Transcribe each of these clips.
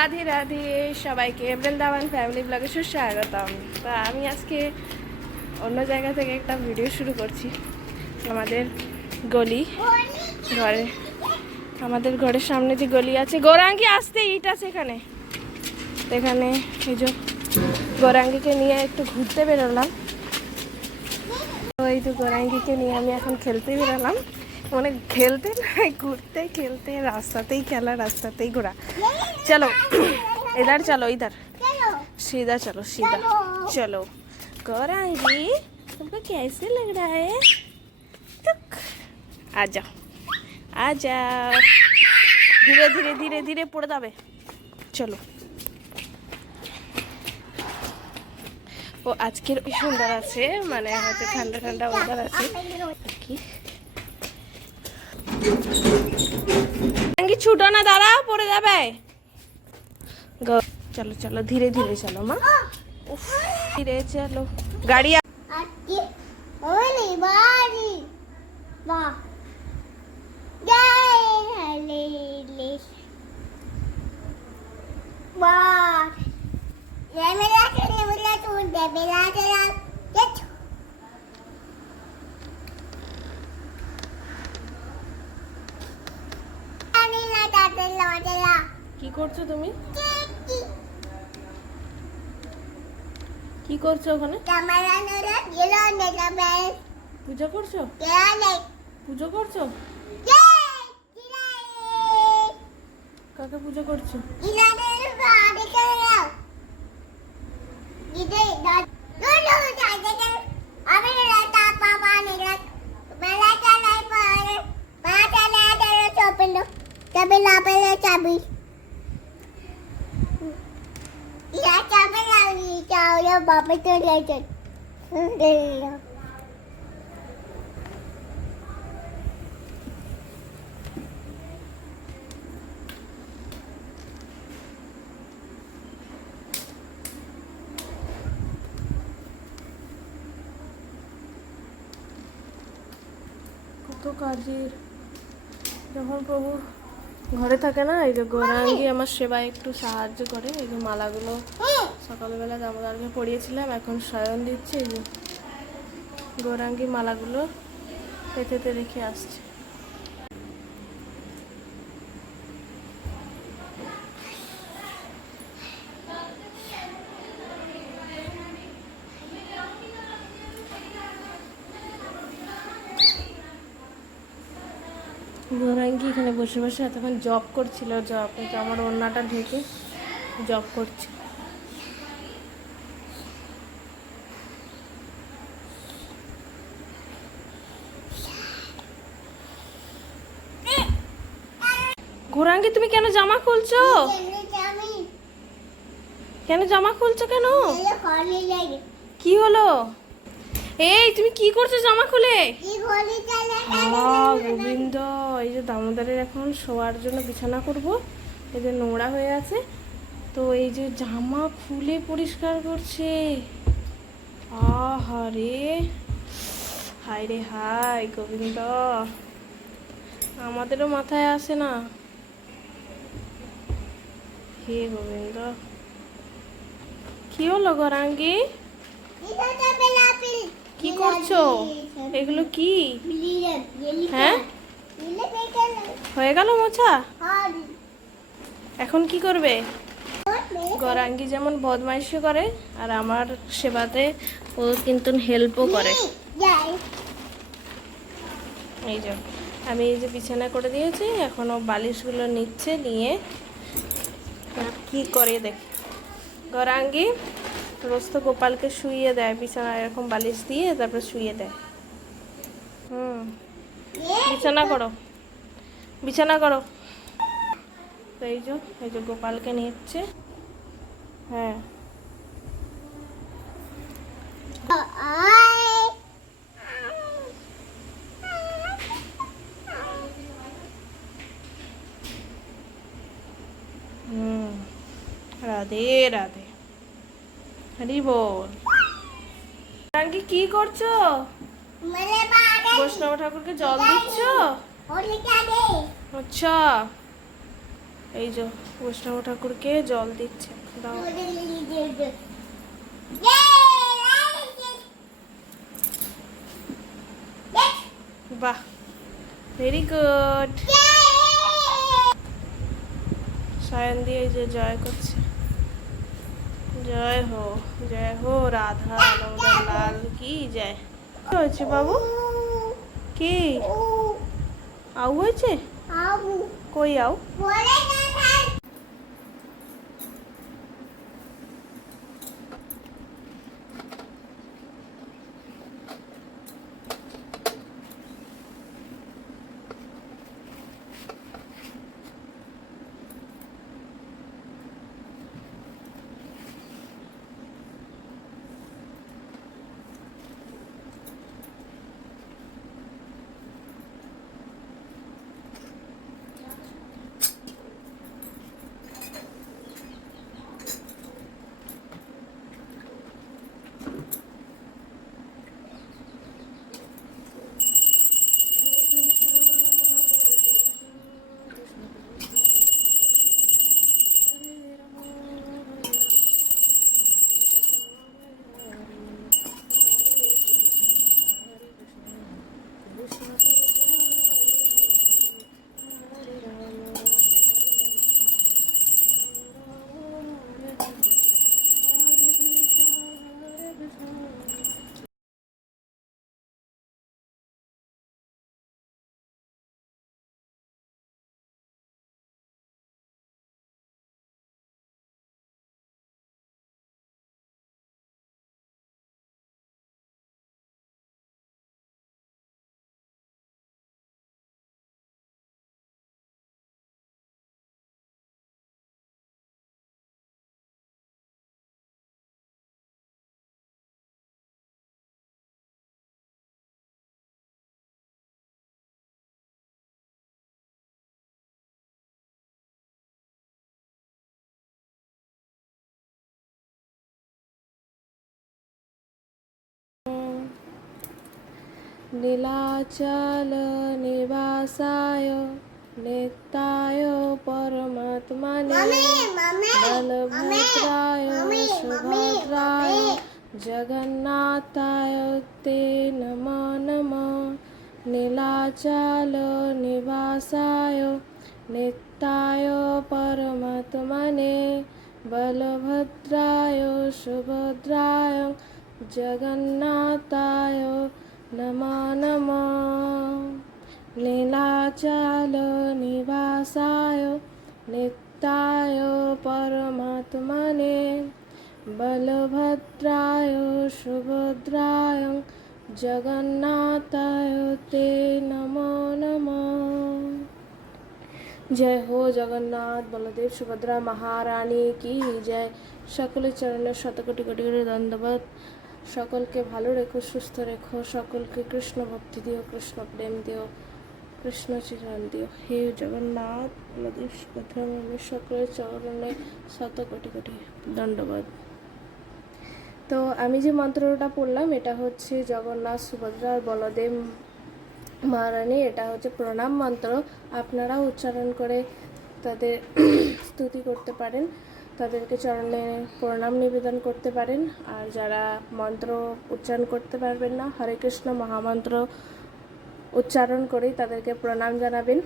রাধে রাধে সবাইকে। বৃন্দাবন ফ্যামিলি ব্লগে সুস্বাগতম। তো আমি আজকে অন্য জায়গা থেকে একটা ভিডিও শুরু করছি। আমাদের গলি ঘরে। আমাদের ঘরের সামনে যে গলি আছে, গৌরাঙ্গি আসতে ইট আছে এখানে। এখানে এই যে গৌরাঙ্গিকে নিয়ে একটু ঘুরতে বেরোলাম। এই তো গৌরাঙ্গিকে নিয়ে আমি এখন খেলতে বেরোলাম। মানে খেলতে নাই ঘুরতে খেলতে রাস্তাতেই খেলা রাস্তাতেই ঘোরা চলো এদার চলো ইধার সিধা চলো সিধা চলো कर आएंगी तुमको कैसे लग আ है আ आ ধীরে ধীরে ধীরে ধীরে পড়ে যাবে চলো ও আজকের সুন্দর আছে মানে হয়তো ঠান্ডা ঠান্ডা ওয়েদার আছে কি ছুটো না দাঁড়াও পড়ে যাবে গ- চলো চলো ধীরে ধীরে চলো মা উফ, ধীরে চলো গাড়ি আ- আজকে ওলি বাড়ি বাহ কি করছ তুমি? কি করছ ওখানে? পূজা করছ? পুজো করছ? কাকে পুজো করছ? চাও বাবা তো লেজে কত কাজের যখন প্রভু ঘরে থাকে না, এই যে গৌরাঙ্গি আমার সেবায় একটু সাহায্য করে, এই যে মালাগুলো সকালবেলা দামোদারকে পড়িয়েছিলাম এখন শয়ন দিচ্ছে, এই যে গৌরাঙ্গি মালাগুলো পেতেতে রেখে আসছে। গৌরাঙ্গি এখানে বসে বসে এতক্ষণ জব করছিল জব কিন্তু আমার ওড়নাটা ঢেকে জব করছে। গৌরাঙ্গি তুমি কেন জামা খুলছো? কেন জামা খুলছো কেন? কি হলো? এই তুমি কি করছ জামা খুলে? গোবিন্দ এই যে দামোদরের এখন শোয়ার জন্য বিছানা করব। এই যে নোংরা হয়ে আছে। তো এই যে জামা খুলে পরিষ্কার করছে। আহারে হাই রে হাই গোবিন্দ। আমাদেরও মাথায় আসে না। হে গোবিন্দ। কি হলো গরাঙ্গি কি করছ? এগুলো কি? হ্যাঁ? হয়ে গেল মোছা এখন কি করবে? গরাঙ্গি যেমন বদমাইশি করে, আর আমার সেবাতে ও কিন্তু হেল্পও করে। এই যে, আমি এই যে বিছানা করে দিয়েছি, এখন ও বালিশগুলো নিচ্ছে, নিয়ে কি করে দেখ। গরাঙ্গি? রোজ তো গোপালকে শুইয়ে দেয়, বিছানা এরকম বালিশ দিয়ে তারপর শুইয়ে দেয়। হুম। বিছানা করো। বিছানা করো। এই যে এই যে গোপালকে নিচ্ছে। হ্যাঁ। হুম। রাধে রাধে। হরি বল রাঙ্কি কি করছ? বৈষ্ণব ঠাকুরকে জল দিচ্ছ? আচ্ছা। এই যে বৈষ্ণব ঠাকুরকে জল দিচ্ছে। দাও। বাহ ভেরি গুড সায়ন দিয়ে এই যে জয় করছে। জয় হো জয় হো রাধা নমদার লাল কি জয়। কি হয়েছে বাবু? কি? আউ হয়েছে? কই আউ? নীলাচল নিবাসায় নিত্যায় পরমাত্মনে বলভদ্রায় সুভদ্রায় জগন্নাথায় তে নম নম। নীলাচল নিবাসায় নিত্যায় পরমাত্মনে বলভদ্রায় সুভদ্রায় জগন্নাথায় নমো নীলাচল নিবাসায় নিত্যায় পরমাত্মনে বলভদ্রায় সুভদ্রায় জগন্নাথায় তে নমো নমো জয় হো জগন্নাথ বলদেব সুভদ্রা মহারানী কি জয় সকলের চরণে শত কোটি কোটি করে দণ্ডবাদ সকলকে ভালো রেখো, সুস্থ রেখো, সকলকে কৃষ্ণ ভক্তি দিও, কৃষ্ণ প্রেম দিও, কৃষ্ণ চিরণ দিও। হে জগন্নাথ সুভদ্রা মহারানী সকলের চরণে শত কোটি কোটি দণ্ডবাদ। তো আমি যে মন্ত্রটা পড়লাম, এটা হচ্ছে জগন্নাথ সুভদ্রা আর বলদেব মহারানী, এটা হচ্ছে প্রণাম মন্ত্র। আপনারা উচ্চারণ করে তাদের স্তুতি করতে পারেন। তাদেরকে চরণে প্রণাম নিবেদন করতে পারেন। আর যারা মন্ত্র উচ্চারণ করতে পারবেন না, হরে কৃষ্ণ মহামন্ত্র উচ্চারণ করেই তাদেরকে প্রণাম জানাবেন।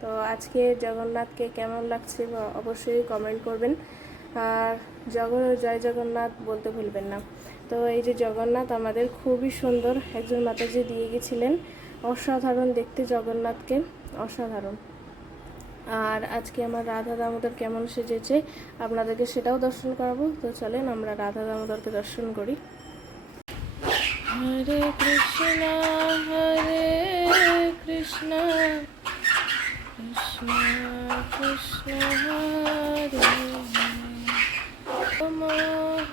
তো আজকে জগন্নাথকে কেমন লাগছে অবশ্যই কমেন্ট করবেন। আর জগ, জয় জগন্নাথ বলতে ভুলবেন না। তো এই যে জগন্নাথ আমাদের খুবই সুন্দর একজন মাতাজি দিয়ে গেছিলেন। অসাধারণ দেখতে জগন্নাথকে, অসাধারণ। আর আজকে আমার রাধা দামোদর কেমন সেজেছে আপনাদেরকে সেটাও দর্শন করাবো। তো চলেন আমরা রাধা দামোদরকে দর্শন করি। হরে কৃষ্ণ হরে কৃষ্ণ কৃষ্ণ কৃষ্ণ,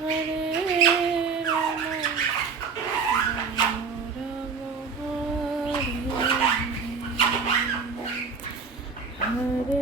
হরে রাম রাম রাম হরে হরে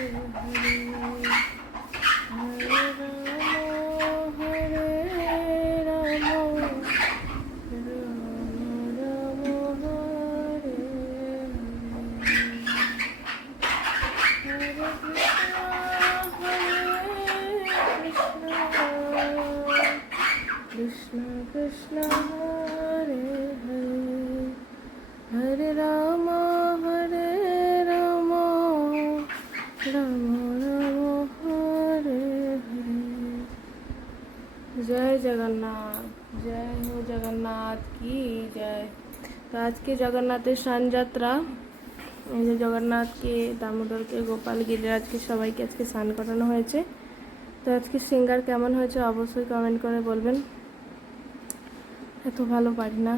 জগন্নাথ, জয় হো জগন্নাথ কি জয়। তো আজকে জগন্নাথের স্নানযাত্রা এই যে জগন্নাথকে, দামোদরকে, গোপাল গিরিরাজকে সবাইকে আজকে স্নান করানো হয়েছে। তো আজকে সিঙ্গার কেমন হয়েছে অবশ্যই কমেন্ট করে বলবেন। এত ভালো পারি না,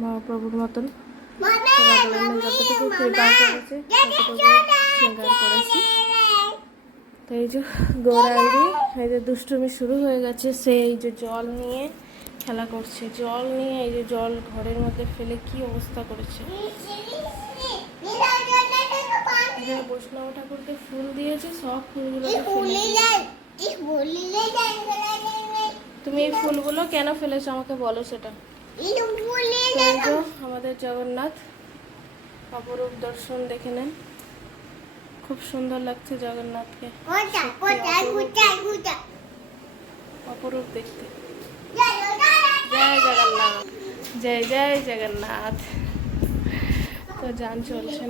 মহাপ্রভুর মতন। যতটুকু কৃপা করেছে ততটুকু সিঙ্গার করেছি। তো এই যে গৌরাঙ্গি এই যে দুষ্টুমি শুরু হয়ে গেছে সে এই যে জল নিয়ে খেলা করছে। জল নিয়ে এই যে জল ঘরের মধ্যে ফেলে কি অবস্থা করেছে? এখানে বৈষ্ণব ঠাকুরকে ফুল দিয়েছে সব ফুলগুলোকে ফেলে দিয়েছে। তুমি এই ফুলগুলো কেন ফেলেছো? আমাকে বলো সেটা। আমাদের জগন্নাথ অপরূপ দর্শন দেখে নেন। খুব সুন্দর লাগছে জগন্নাথকে। অপরূপ। দেখতে। জয় জগন্নাথ। জয় জয় জগন্নাথ। তো যান চলছেন।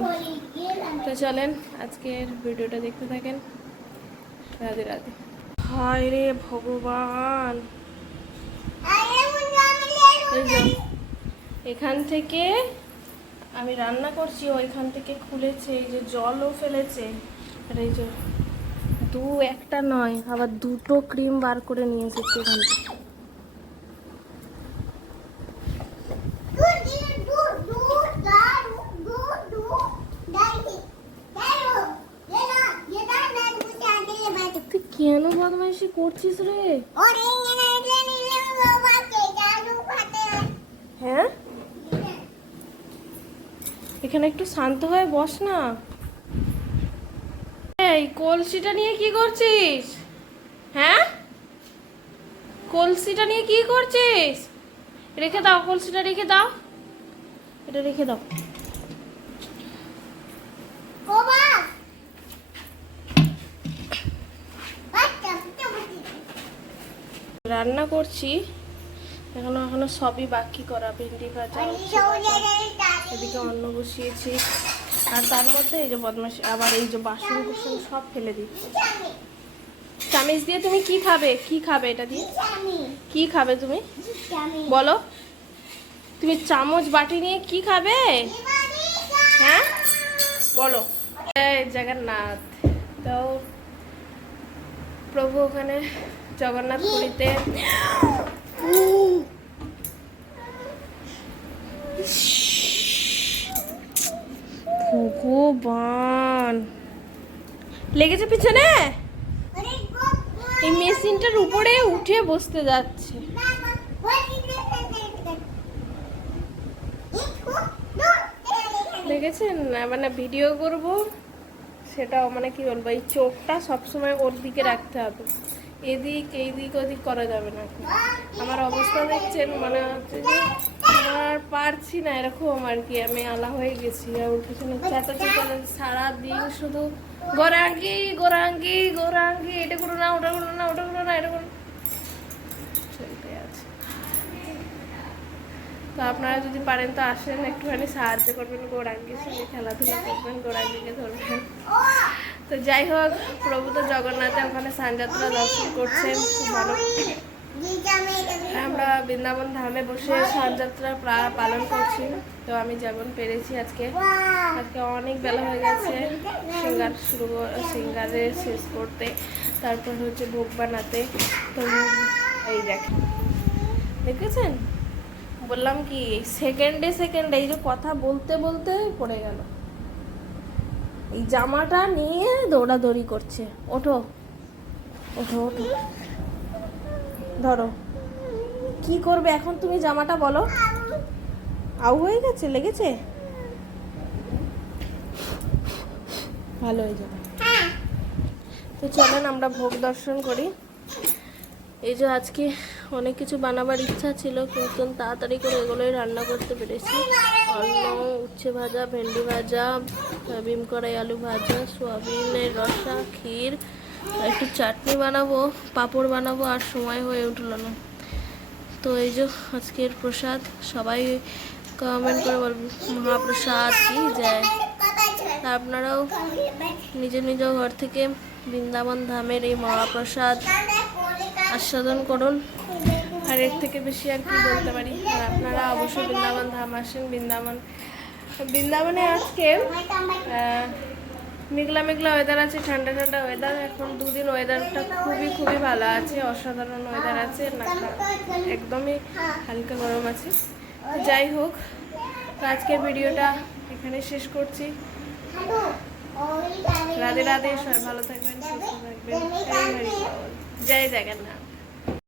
তো চলেন আজকের ভিডিওটা দেখতে থাকেন। রাধে রাধে। হায় রে ভগবান! এখান থেকে আমি রান্না করছি ওইখান থেকে খুলেছে এই যে জলও ফেলেছে। আর এই যে দু একটা নয় আবার দুটো ক্রিম বার করে নিয়ে এসেছে এখান থেকে। কেন বদমাইশি করছিস রে? এখানে একটু শান্ত হয়ে বস না। এই, কলসিটা নিয়ে কি করছিস? হ্যাঁ? কলসিটা নিয়ে কি করছিস? রেখে দাও, কলসিটা রেখে দাও। এটা রেখে দাও। রান্না করছি। এখনও এখনও সবই বাকি করা, ভেন্ডি ভাজা। এদিকে অন্ন বসিয়েছি। আর তার মধ্যে এই যে বদমাসি আবার এই যে বাসন কুসন সব ফেলে দিচ্ছি। চামিচ দিয়ে তুমি কি খাবে? কি খাবে এটা দিয়ে? কি খাবে তুমি? বলো। তুমি চামচ, বাটি নিয়ে কি খাবে? হ্যাঁ? বলো। জগন্নাথ। তো প্রভু ওখানে জগন্নাথ পুরীতে ভগবান লেগেছে পিছনে? এই মেশিনটার উপরে উঠে বসতে যাচ্ছে। দেখেছেন মানে ভিডিও করব, সেটাও মানে কি বলব, এই চোখটা সবসময় ওর দিকে রাখতে হবে। এদিক, এইদিক, ওদিক করা যাবে না। আমার অবস্থা দেখছেন মানে হচ্ছে যে আমার পারছি না এরকম আর কি। আমি আলা হয়ে গেছি, আর ওর পিছনে চাটাচি করে সারাদিন শুধু গোরাঙ্গি গোরাঙ্গি গোরাঙ্গি, এটা করো না, ওটা করো না, ওটা করো না, এটা করো আছে। তো আপনারা যদি পারেন তো আসেন, একটুখানি সাহায্য করবেন, গোরাঙ্গির সঙ্গে খেলাধুলা করবেন, গোরাঙ্গিকে ধরবেন। তো যাই হোক প্রভু তো জগন্নাথে ওখানে সানযাত্রা দর্শন করছেন খুব ভালো। আমরা বৃন্দাবন ধামে বসে সানযাত্রা পালন করছি, তো আমি যেমন পেরেছি আজকে। আজকে অনেক বেলা হয়ে গেছে, সিঙ্গার শুরু সিঙ্গারে শেষ করতে, তারপর হচ্ছে ভোগ বানাতে। তো এই দেখ দেখেছেন? বললাম কি সেকেন্ডে সেকেন্ডে এই যে কথা বলতে বলতে পড়ে গেল। এই জামাটা নিয়ে দৌড়াদৌড়ি করছে। ওঠো। ওঠো ওঠো। ধরো। কি করবে এখন তুমি জামাটা বলো? আউ হয়ে গেছে, লেগেছে? ভালো হয়ে যাবে। তো চলেন আমরা ভোগ দর্শন করি। এই যে আজকে অনেক কিছু বানাবার ইচ্ছা ছিল, কিন্তু তাড়াতাড়ি করে এগুলোই রান্না করতে পেরেছি। অন্ন উচ্ছে ভাজা, ভেন্ডি ভাজা, সয়াবিন কড়াই, আলু ভাজা সোয়াবিনের রসা, ক্ষীর একটু চাটনি বানাবো, পাঁপড় বানাবো, আর সময় হয়ে উঠল না। তো এই যে আজকের প্রসাদ, সবাই কমেন্ট করে বলবেন মহাপ্রসাদ কি যায় আপনারাও নিজ নিজ ঘর থেকে বৃন্দাবন ধামের এই মহাপ্রসাদ আস্বাদন করুন। আর এর থেকে বেশি আর কি বলতে পারি। আর আপনারা অবশ্যই বৃন্দাবন ধাম আসেন, বৃন্দাবন বৃন্দাবনে আজকে মেঘলা মেঘলা ওয়েদার আছে, ঠান্ডা ঠান্ডা ওয়েদার এখন দুদিন ওয়েদারটা খুবই খুবই ভালো আছে, অসাধারণ ওয়েদার আছে না একদমই হালকা গরম আছে। যাই হোক আজকের ভিডিওটা এখানে শেষ করছি। রাধে রাধে, সবাই ভালো থাকবেন, সুস্থ থাকবেন। জয় জগন্নাথ।